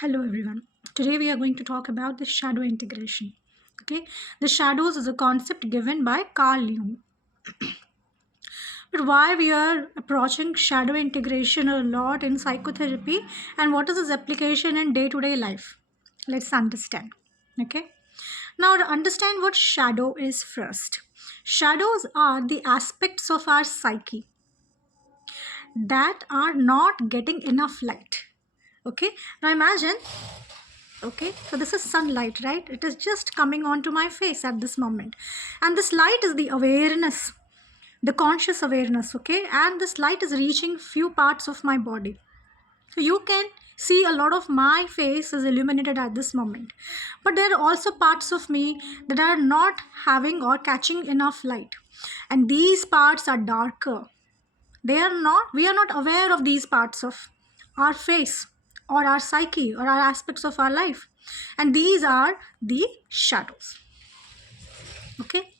Hello everyone. Today we are going to talk about the shadow integration. Okay, the shadows is a concept given by Carl Jung. But why we are approaching shadow integration a lot in psychotherapy and what is its application in day-to-day life? Let's understand. Okay. Now to understand what shadow is first. Shadows are the aspects of our psyche that are not getting enough light. Okay. Now imagine. Okay, so this is sunlight, right? It is just coming onto my face at this moment, and this light is the awareness, the conscious awareness. Okay, and this light is reaching few parts of my body, so you can see a lot of my face is illuminated at this moment, but there are also parts of me that are not having or catching enough light, and these parts are darker. We are not aware of these parts of our face or our psyche or our aspects of our life, and these are the shadows. Okay,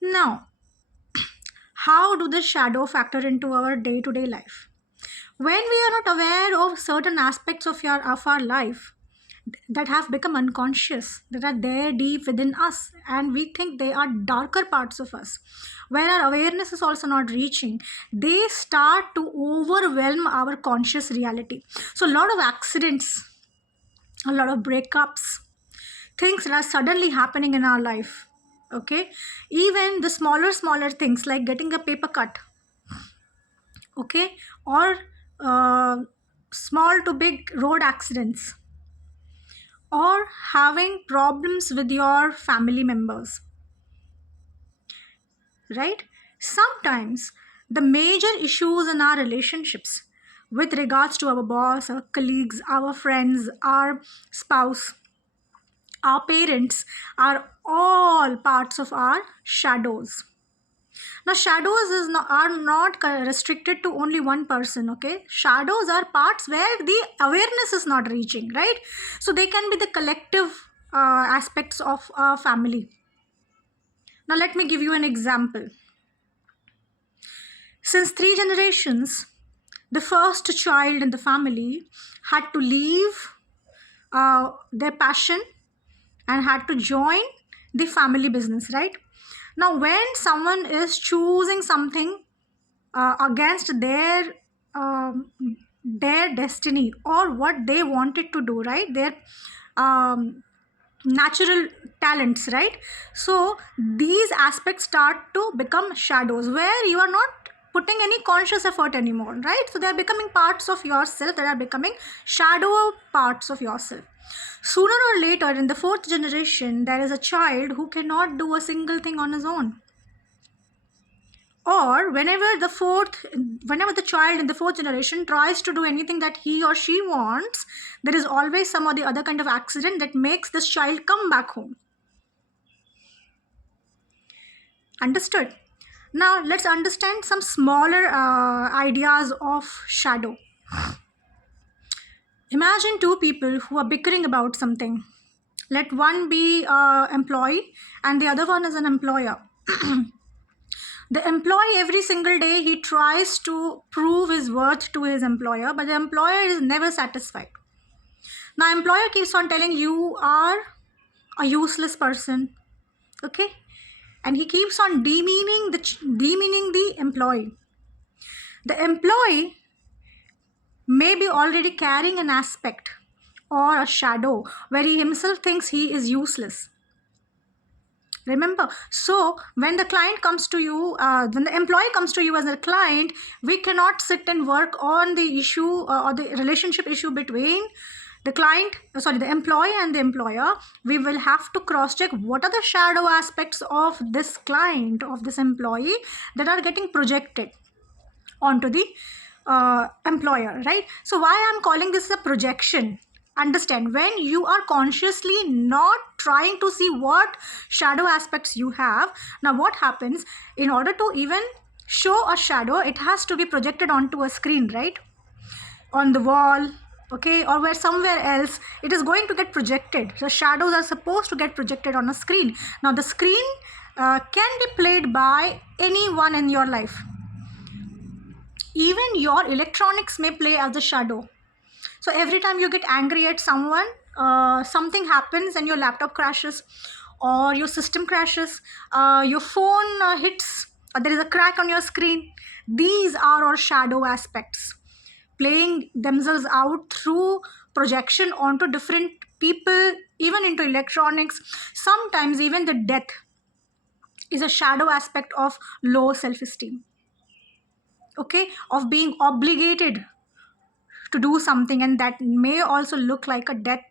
now how do the shadow factor into our day-to-day life? When we are not aware of certain aspects of our life that have become unconscious, that are there deep within us, and we think they are darker parts of us, where our awareness is also not reaching, they start to overwhelm our conscious reality. So, a lot of accidents, a lot of breakups, things that are suddenly happening in our life. Okay, even the smaller things like getting a paper cut, okay, or small to big road accidents, or having problems with your family members, right? Sometimes the major issues in our relationships with regards to our boss, our colleagues, our friends, our spouse, our parents are all parts of our shadows. Now, shadows are not restricted to only one person, okay? Shadows are parts where the awareness is not reaching, right? So, they can be the collective aspects of a family. Now, let me give you an example. Since 3 generations, the first child in the family had to leave their passion and had to join the family business, right? Now, when someone is choosing something against um, their destiny or what they wanted to do, right? Their um, natural talents, right? So these aspects start to become shadows where you are not putting any conscious effort anymore, right? So they are becoming parts of yourself, that are becoming shadow parts of yourself. Sooner or later, in the fourth generation, there is a child who cannot do a single thing on his own, or whenever the child in the fourth generation tries to do anything that he or she wants, there is always some or the other kind of accident that makes this child come back home. Understood? Now let's understand some smaller ideas of shadow. Imagine two people who are bickering about something. Let one be employee and the other one is an employer. The employee, every single day, he tries to prove his worth to his employer, but the employer is never satisfied. Now, employer keeps on telling you are a useless person, okay, and he keeps on demeaning the employee. The employee may be already carrying an aspect or a shadow where he himself thinks he is useless. Remember, so when the client comes to you, when the employee comes to you as a client, we cannot sit and work on the issue or the relationship issue between the employee and the employer. We will have to cross check what are the shadow aspects of this client, of this employee, that are getting projected onto the employer, right? So why I'm calling this a projection? Understand, when you are consciously not trying to see what shadow aspects you have, now what happens, in order to even show a shadow, it has to be projected onto a screen, right? On the wall, okay, or where somewhere else it is going to get projected. So shadows are supposed to get projected on a screen. Now the screen can be played by anyone in your life. Even your electronics may play as a shadow. So every time you get angry at someone, something happens and your laptop crashes or your system crashes, your phone hits, or there is a crack on your screen. These are all shadow aspects playing themselves out through projection onto different people, even into electronics. Sometimes even the death is a shadow aspect of low self-esteem, okay, of being obligated to do something, and that may also look like a death,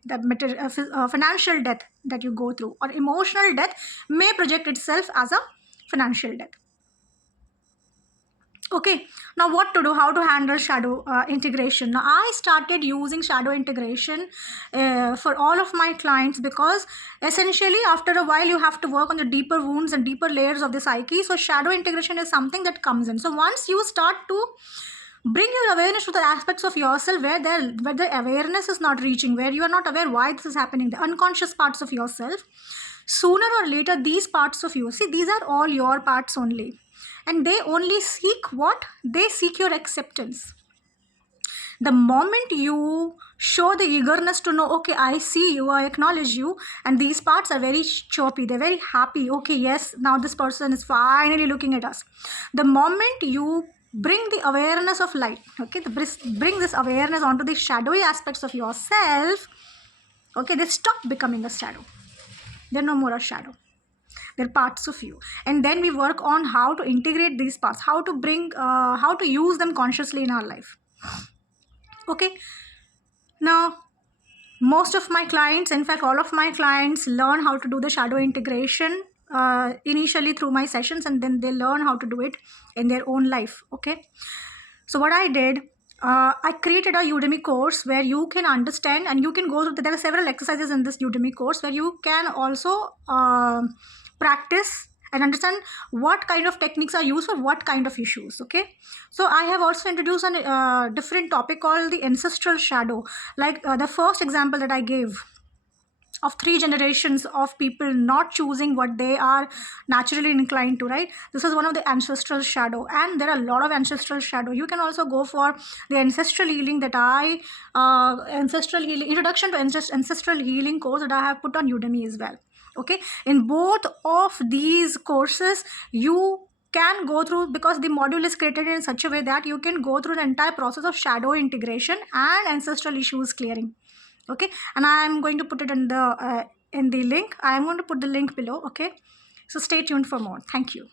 financial death that you go through, or emotional death may project itself as a financial death. Okay, now what to do, how to handle shadow integration. Now I started using shadow integration for all of my clients, because essentially after a while you have to work on the deeper wounds and deeper layers of the psyche. So shadow integration is something that comes in. So once you start to bring your awareness to the aspects of yourself where the awareness is not reaching, where you are not aware why this is happening, the unconscious parts of yourself, sooner or later these parts of you, see, these are all your parts only, and they only seek what? They seek your acceptance. The moment you show the eagerness to know, okay, I see you, I acknowledge you, and these parts are very chirpy, they're very happy, okay, yes, now this person is finally looking at us. The moment you bring the awareness of light, okay, bring this awareness onto the shadowy aspects of yourself, okay, they stop becoming a shadow. They're no more a shadow. They're parts of you. And then we work on how to integrate these parts, how to use them consciously in our life. Okay. Now, most of my clients, in fact, all of my clients learn how to do the shadow integration initially through my sessions, and then they learn how to do it in their own life. Okay. So what I did, I created a Udemy course where you can understand and you can go through. There are several exercises in this Udemy course where you can also practice and understand what kind of techniques are used for what kind of issues. Okay, so I have also introduced a different topic called the ancestral shadow. Like the first example that I gave of 3 generations of people not choosing what they are naturally inclined to, right? This is one of the ancestral shadow, and there are a lot of ancestral shadow. You can also go for the ancestral healing that ancestral healing, introduction to ancestral healing course that I have put on Udemy as well. Okay, in both of these courses you can go through, because the module is created in such a way that you can go through the entire process of shadow integration and ancestral issues clearing. Okay, and I am going to put it in the link. I am going to put the link below. Okay, so stay tuned for more. Thank you.